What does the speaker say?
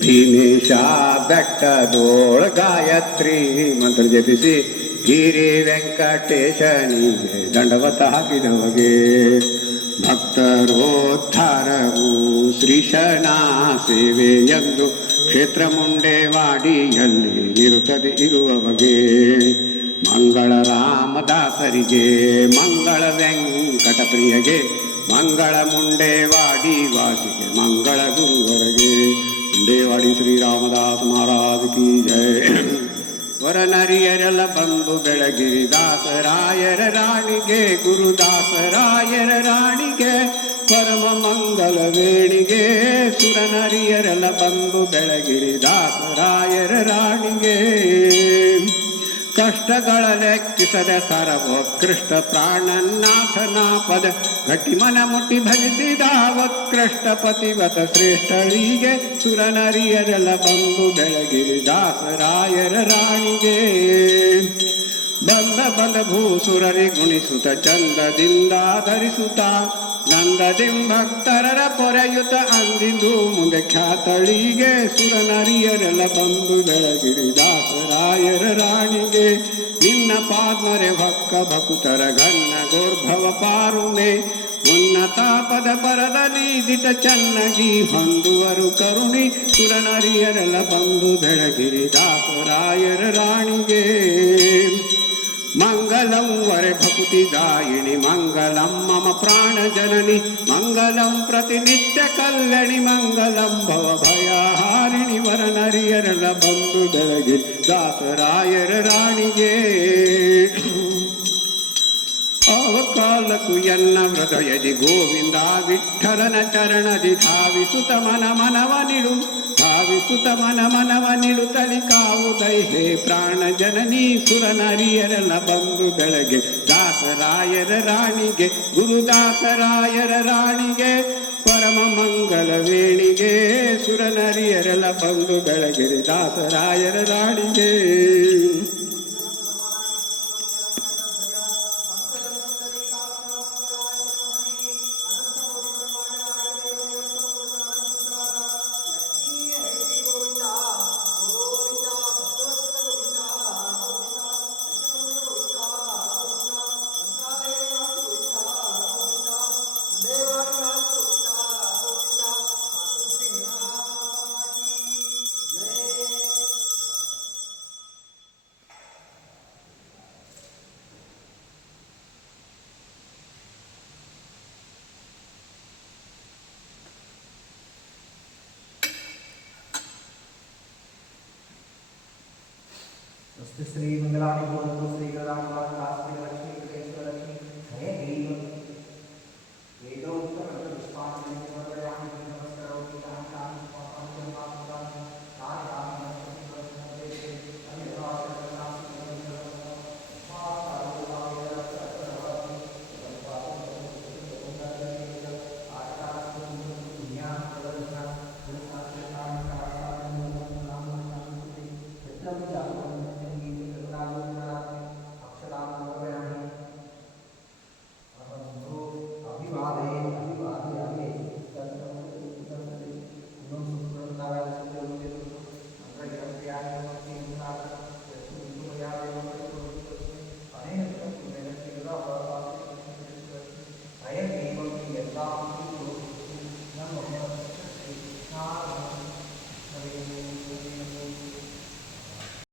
ಭೀಮೇಶ ಬೆಟ್ಟದೋಳ ಗಾಯತ್ರಿ ಮಂತ್ರ ಜಪಿಸಿ ಗಿರಿ ವೆಂಕಟೇಶನಿಗೆ ದಂಡವತ ಹಾಕಿದವಗೆ ಭಕ್ತರೋದ್ಧಾರವು ಶ್ರೀಶನ ಸೇವೆ ಎಂದು ಕ್ಷೇತ್ರ ಮುಂಡೆವಾಡಿಯಲ್ಲಿ ಇರುತ್ತದೆ ಇರುವವಗೆ ಮಂಗಳ ರಾಮದಾಸರಿಗೆ ಮಂಗಳ ವೆಂಕಟಪ್ರಿಯಗೆ ಮಂಗಳ ಮುಂಡೆವಾಡಿ ವಾಸಿಗೆ ಮಂಗಳ ಗುರುವರಗೆ ಮುಂಡೆವಾಡಿ ಶ್ರೀರಾಮದಾಸ ಮಹಾರಾಜ ಕಿ ಜಯ. ವರನರಿಯರೆಲ್ಲ ಬಂದು ಬೆಳಗಿರಿ ದಾಸರಾಯರ ರಾಣಿಗೆ ಗುರುದಾಸರಾಯರ ರಾಣಿಗೆ ಪರಮ ಮಂಗಲ ವೇಣಿಗೆ ಸುರನರಿಯರೆಲ್ಲ ಬಂದು ಬೆಳಗಿರಿ ದಾಸರಾಯರ ರಾಣಿಗೆ ಕಷ್ಟಗಳ ಲೆಕ್ಕಿಸದೆ ಸರವೋತ್ಕೃಷ್ಟ ಪ್ರಾಣನಾಥನ ಪದ ಗಟ್ಟಿ ಮನ ಮುಟ್ಟಿ ಭಜಿಸಿದ ಉತ್ಕೃಷ್ಟ ಪತಿವತ ಶ್ರೇಷ್ಠಳಿಗೆ ಸುರನರಿಯರೆಲ್ಲ ಬಂದು ಬೆಳಗಿರಿ ದಾಸರಾಯರ ರಾಣಿಗೆ ಬಂದ ಭೂಸುರರಿ ಗುಣಿಸುತ್ತ ಚಂದದಿಂದ ಧರಿಸುತ್ತ ನಂದದಿಂಭಕ್ತರರ ಪೊರೆಯುತ ಅಂದಿಂದು ಮುಂದೆ ಖ್ಯಾತಳಿಗೆ ಸುರನರಿಯರೆಲ್ಲ ಬಂದು ಬೆಳಗಿರಿ ದಾಸರಾಯರ ರಾಣಿಗೆ ನಿನ್ನ ಪಾದ್ಮರೆ ಭಕ್ಕ ಭಕುತರ ಘನ್ನ ಗೋರ್ಭವ ಪಾರುಣೆ ಉನ್ನತ ಪದ ಪರದಲ್ಲಿ ದಿಟ ಚೆನ್ನಾಗಿ ಹೊಂದುವರು ಕರುಣಿ ಸುರನರಿಯರೆಲ್ಲ ಬಂದು ಬೆಳಗಿರಿ ದಾಸರಾಯರ ರಾಣಿಗೆ ಮಂಗಲಂ ವರೆ ಭಕುತಿ ದಾಯಿಣಿ ಮಂಗಲಂ ಮಮ ಪ್ರಾಣ ಜನನಿ ಮಂಗಲಂ ಪ್ರತಿನಿತ್ಯ ಕಲ್ಯಾಣಿ ಮಂಗಲಂ ಭವ ಭಯಹಾರಿಣಿ ವರನರಿಯರೆಲ್ಲ ಬಂದು ಬೆಳಗಿರಿ ದಾಸರಾಯರ ರಾಣಿಗೆ ಅವಕಾಲಕ್ಕೂ ಎನ್ನ ಹೃದಯದಿ ಗೋವಿಂದ ವಿಠಲನ ಚರಣದಿ ಧಾವಿಸುತ ಮನವ ನಿಡು ಧಾವಿಸುತ ಮನವ ನಿಡುತ್ತಲಿ ಕಾವುದೈ ಹೇ ಪ್ರಾಣ ಜನನಿ ಸುರನರಿಯರೆಲ್ಲ ಬಂದು ಬೆಳಗ್ಗೆ ದಾಸರಾಯರ ರಾಣಿಗೆ ಗುರುದಾಸರಾಯರ ರಾಣಿಗೆ ಪರಮ ಮಂಗಲ ವೇಣಿಗೆ ಸುರನರಿಯರೆಲ್ಲ ಬಂದು ಬೆಳಗಿರಿ ದಾಸರಾಯರ ರಾಣಿಗೆ श्री मंगलानि भवन्तु श्री रामदास